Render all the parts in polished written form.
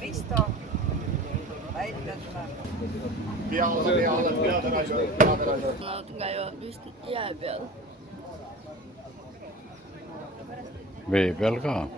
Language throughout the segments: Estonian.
Pisto välja tuleb. Nad käivad vist jää peal. Vee peal ka.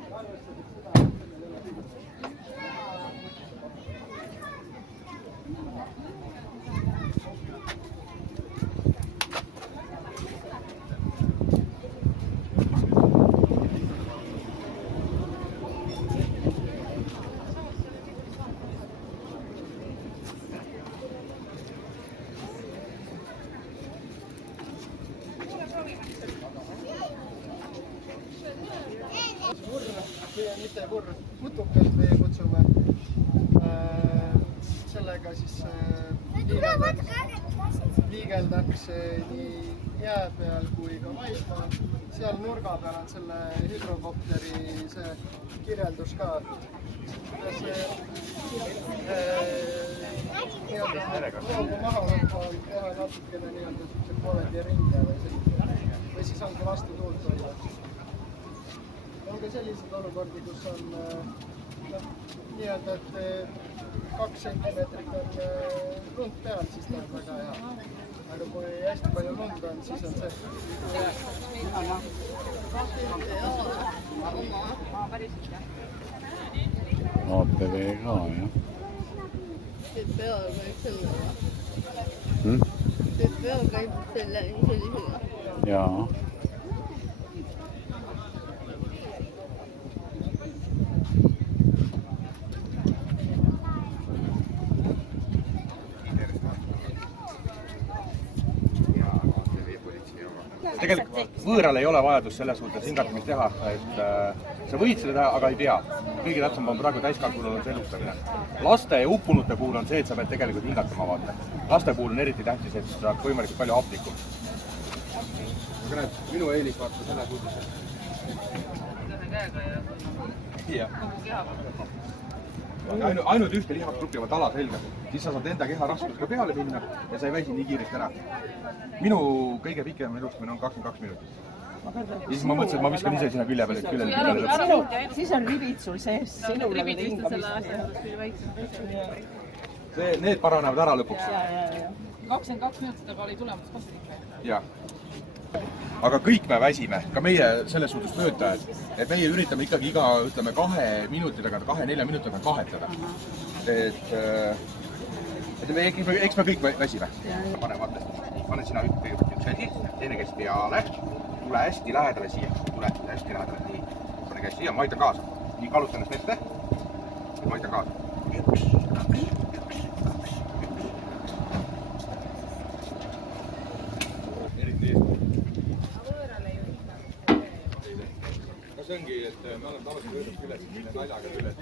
Mitte kurr, putukalt või kutsume. Sellega siis liigeldakse nii jää peal kui ka maismaal. Seal nurga peal on selle hüdrokopteri see kirjeldus ka. Loogu maha võtma teha natukene pooledi ringe või siis ongi vastu tuult olla. On ka sellised olukordi, kus on nii-öelda, et 2 sentimeetrit on lund peal, siis ta on väga hea. Aga kui hästi palju lund on, siis on see. APV ka, jah. Peal käib sellega. Peal käib sellisega. Jaa. Tegelikult võõral ei ole vajadust selles suhtes hingatamist teha, et sa võid seda teha, aga ei pea. Kõige tähtsam on praegu täiskasvanul on see elustamine. Laste ja uppunute puhul on see, et sa pead tegelikult hingatama vaata. Laste puhul on eriti tähtis, et sa saad võimalikult palju hapnikku. Aga näed, minu eelis vaata selles suhtes. Ainult ühte lihasgruppi oma tala selga, siis sa saad enda keha raskust ka peale minna ja sa ei väsi nii kiiresti ära. Minu kõige pikem elustamine on 22 minutit. Ja siis ma mõtlesin, et ma viskan ise sinna külje peale, et külje lõpuks. Siis on ribid sul sees, sinul on hingamist. Need paranevad ära lõpuks. 22 minutit oli tulemas kasulik. Jah. Aga kõik me väsime, ka meie selles suhtes töötajad, et meie üritame ikkagi iga, ütleme, 2 minuti tagant, 2-4 minuti tagant vahetada. Eks me kõik väsime. Pane sina üks asi, teine käis peale, tule hästi lähedale siia, tule hästi lähedale, nii, pane käis siia, ma aitan kaasa. Nii, kaluta ennast ette, ma aitan kaasa. 1, 2, 1, 2. Eriti eesmärk. See ongi, et me oleme tavaliselt öelnud üles naljaga küll, et